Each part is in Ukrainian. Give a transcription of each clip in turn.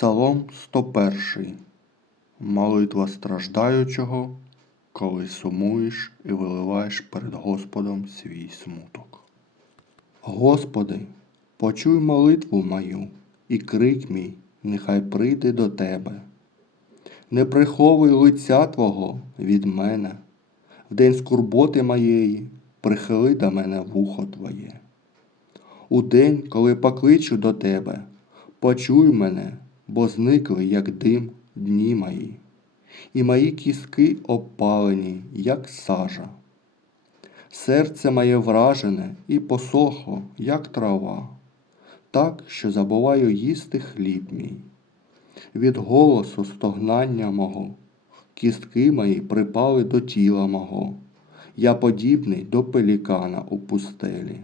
Псалом 101. Молитва страждаючого, коли сумуєш і виливаєш перед Господом свій смуток. Господи, почуй молитву мою, і крик мій нехай прийде до Тебе. Не приховуй лиця Твого від мене, в день скорботи моєї прихили до мене вухо Твоє. У день, коли покличу до Тебе, почуй мене, бо зникли, як дим, дні мої, і мої кістки обпалені, як сажа. Серце моє вражене і посохло, як трава, так, що забуваю їсти хліб мій. Від голосу стогнання мого, кістки мої припали до тіла мого, я подібний до пелікана у пустелі.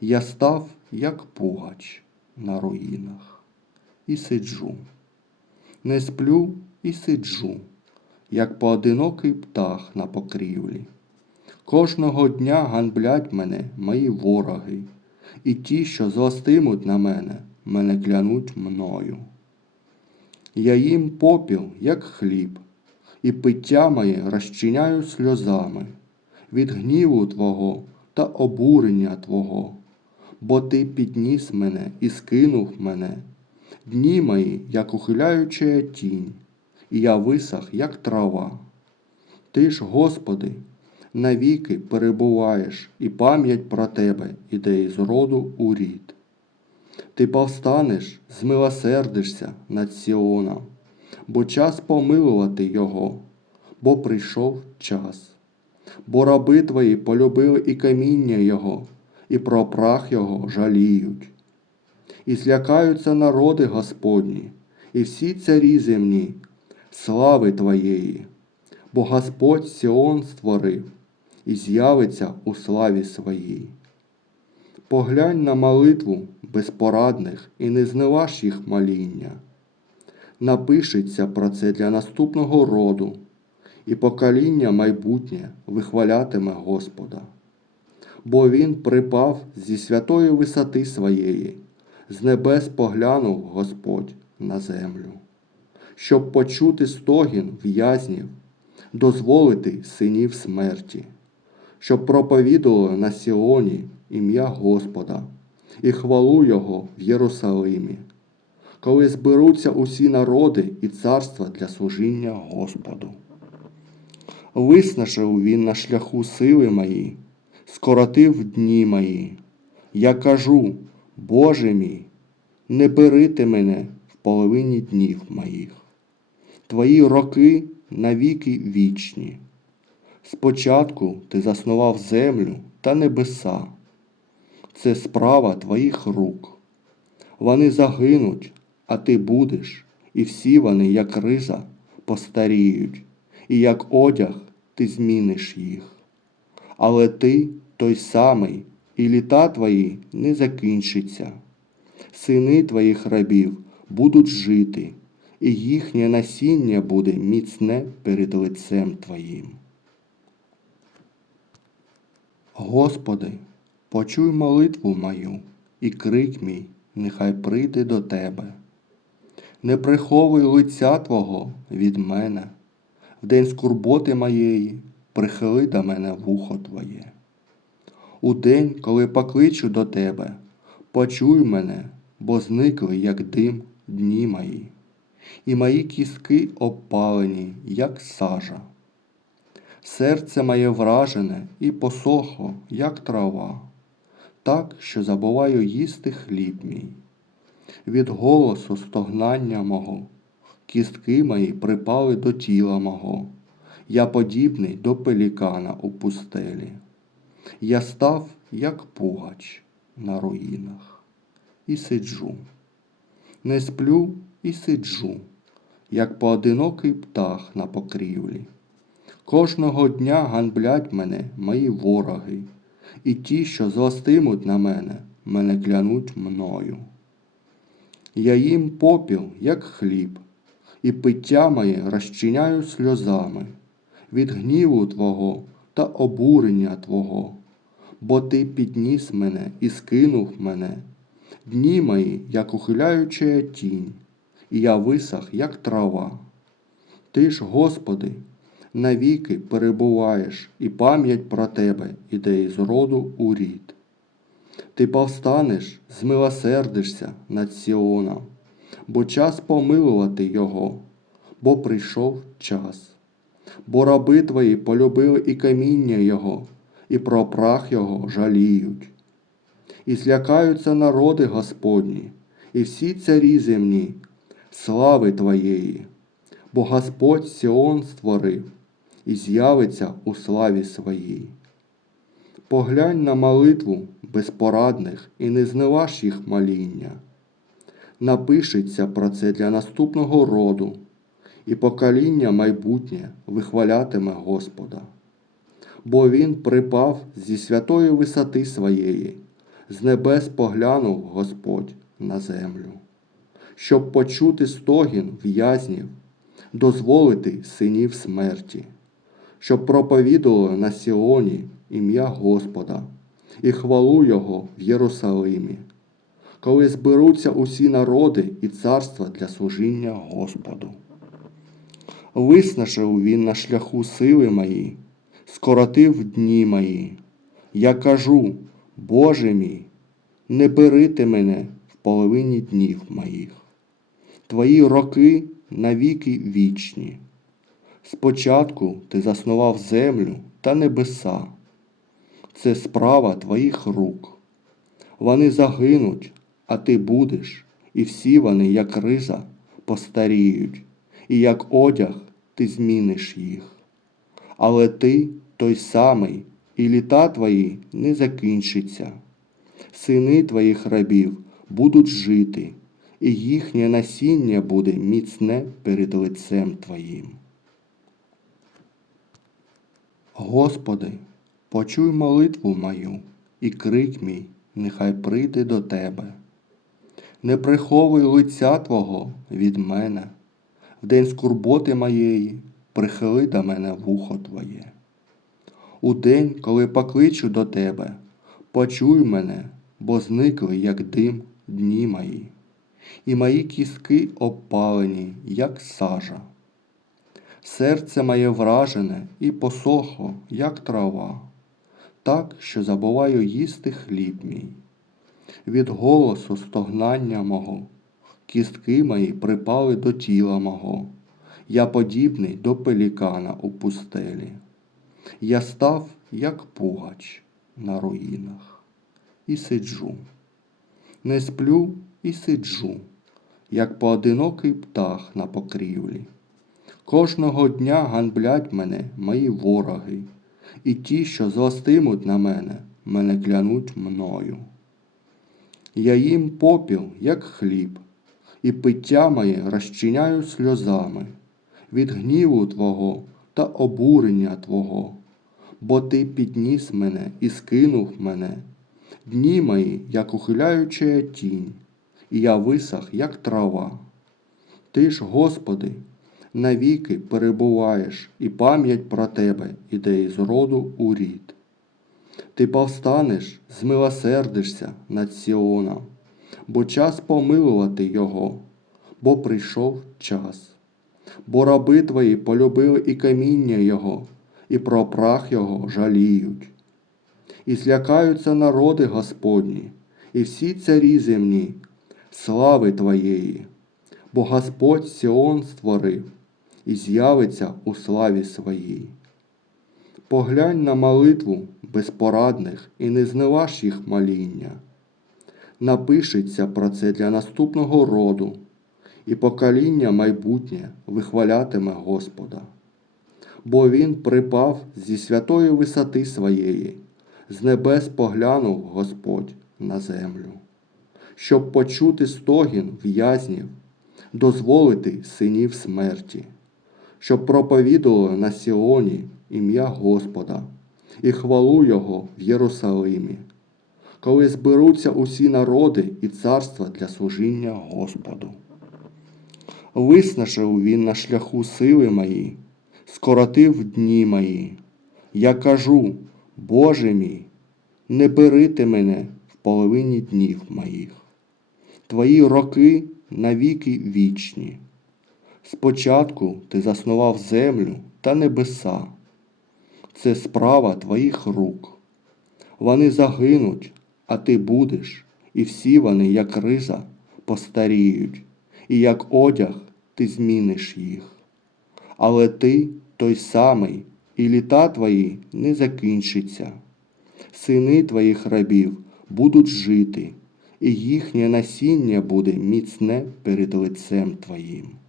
Я став, як пугач на руїнах, і сиджу. Не сплю і сиджу, як поодинокий птах на покрівлі. Кожного дня ганблять мене мої вороги, і ті, що злостимуть на мене, мене клянуть мною. Я їм попіл, як хліб, і пиття моє розчиняю сльозами від гніву Твого та обурення Твого, бо Ти підніс мене і скинув мене, дні мої, як ухиляюча тінь, і я висах, як трава. Ти ж, Господи, навіки перебуваєш, і пам'ять про Тебе іде із роду у рід. Ти повстанеш, змилосердишся над Сіоном, бо час помилувати його, бо прийшов час. Бо раби твої полюбили і каміння Його, і про прах Його жаліють. І злякаються народи Господні, і всі царі земні, слави Твоєї, бо Господь Сіон створив і з'явиться у славі своїй. Поглянь на молитву безпорадних і не зневаж їх моління. Напишеться про це для наступного роду, і покоління майбутнє вихвалятиме Господа. Бо Він припав зі святої висоти своєї, з небес поглянув Господь на землю, щоб почути стогін в'язнів, дозволити синів смерті, щоб проповідували на Сіоні ім'я Господа і хвалу Його в Єрусалимі, коли зберуться усі народи і царства для служіння Господу. Виснажив він на шляху сили мої, скоротив дні мої. Я кажу, Боже мій, не бери ти мене в половині днів моїх. Твої роки навіки вічні. Спочатку ти заснував землю та небеса. Це справа твоїх рук. Вони загинуть, а ти будеш, і всі вони, як риза, постаріють, і як одяг ти зміниш їх. Але ти той самий, і літа твої не закінчаться. Сини твоїх рабів будуть жити, і їхнє насіння буде міцне перед лицем Твоїм. Господи, почуй молитву мою, і крик мій нехай прийде до Тебе. Не приховуй лиця Твого від мене, в день скорботи моєї прихили до мене вухо Твоє. У день, коли покличу до Тебе, почуй мене, бо зникли, як дим, дні мої, і мої кістки обпалені, як сажа. Серце моє вражене і посохло, як трава, так, що забуваю їсти хліб мій. Від голосу стогнання мого, кістки мої припали до тіла мого, я подібний до пелікана у пустелі. Я став, як пугач на руїнах, і сиджу. Не сплю і сиджу, як поодинокий птах на покрівлі. Кожного дня ганблять мене мої вороги, і ті, що злостимуть на мене, мене клянуть мною. Я їм попіл, як хліб, і пиття моє розчиняю сльозами від гніву Твого та обурення Твого, бо Ти підніс мене і скинув мене, дні мої, як ухиляюча тінь, і я висох, як трава. Ти ж, Господи, навіки перебуваєш, і пам'ять про Тебе іде із роду у рід. Ти повстанеш, змилосердишся над Сіоном, бо час помилувати його, бо прийшов час. Бо раби твої полюбили і каміння Його, і про прах Його жаліють. І злякаються народи Господні, і всі царі земні, слави Твоєї, бо Господь Сіон створив і з'явиться у славі своїй. Поглянь на молитву безпорадних і не зневаж їх моління. Напишеться про це для наступного роду, і покоління майбутнє вихвалятиме Господа. Бо Він припав зі святої висоти своєї, з небес поглянув Господь на землю, щоб почути стогін в'язнів, дозволити синів смерті, щоб проповідували на Сіоні ім'я Господа і хвалу Його в Єрусалимі, коли зберуться усі народи і царства для служіння Господу. Виснажив він на шляху сили мої, скоротив дні мої. Я кажу, Боже мій, не бери ти мене в половині днів моїх. Твої роки навіки вічні. Спочатку ти заснував землю та небеса. Це справа твоїх рук. Вони загинуть, а ти будеш, і всі вони, як риза, постаріють, і як одяг ти зміниш їх. Але ти той самий, і літа твої не закінчаться. Сини твоїх рабів будуть жити, і їхнє насіння буде міцне перед лицем твоїм. Господи, почуй молитву мою, і крик мій нехай прийде до Тебе. Не приховуй лиця Твого від мене, в день скорботи моєї прихили до мене вухо Твоє. У день, коли покличу до Тебе, почуй мене, бо зникли, як дим, дні мої, і мої кістки обпалені, як сажа. Серце моє вражене і посохло, як трава, так, що забуваю їсти хліб мій. Від голосу стогнання мого, кістки мої припали до тіла мого, я подібний до пелікана у пустелі. Я став, як пугач на руїнах, і сиджу. Не сплю і сиджу, як поодинокий птах на покрівлі. Кожного дня ганблять мене мої вороги, і ті, що злостимуть на мене, мене клянуть мною. Я їм попіл, як хліб, і пиття моє розчиняю сльозами від гніву Твого та обурення Твого, бо Ти підніс мене і скинув мене, дні мої, як ухиляюча тінь, і я висох, як трава. Ти ж, Господи, навіки перебуваєш, і пам'ять про Тебе іде із роду у рід. Ти повстанеш, змилосердишся над Сіоном, бо час помилувати Його, бо прийшов час. Бо раби твої полюбили і каміння Його, і про прах Його жаліють. І злякаються народи Господні, і всі царі земні, слави Твоєї, бо Господь Сіон створив і з'явиться у славі своїй. Поглянь на молитву безпорадних і не зневаж їх моління. Напишеться про це для наступного роду, і покоління майбутнє вихвалятиме Господа. Бо Він припав зі святої висоти своєї, з небес поглянув Господь на землю, щоб почути стогін в'язнів, дозволити синів смерті, щоб проповідували на Сіоні ім'я Господа і хвалу Його в Єрусалимі, коли зберуться усі народи і царства для служіння Господу. Виснажив він на шляху сили мої, скоротив дні мої. Я кажу, Боже мій, не бери ти мене в половині днів моїх. Твої роки навіки вічні. Спочатку ти заснував землю та небеса. Це справа твоїх рук. Вони загинуть, а ти будеш, і всі вони, як риза, постаріють, і як одяг ти зміниш їх. Але ти той самий, і літа твої не закінчаться. Сини твоїх рабів будуть жити, і їхнє насіння буде міцне перед лицем твоїм.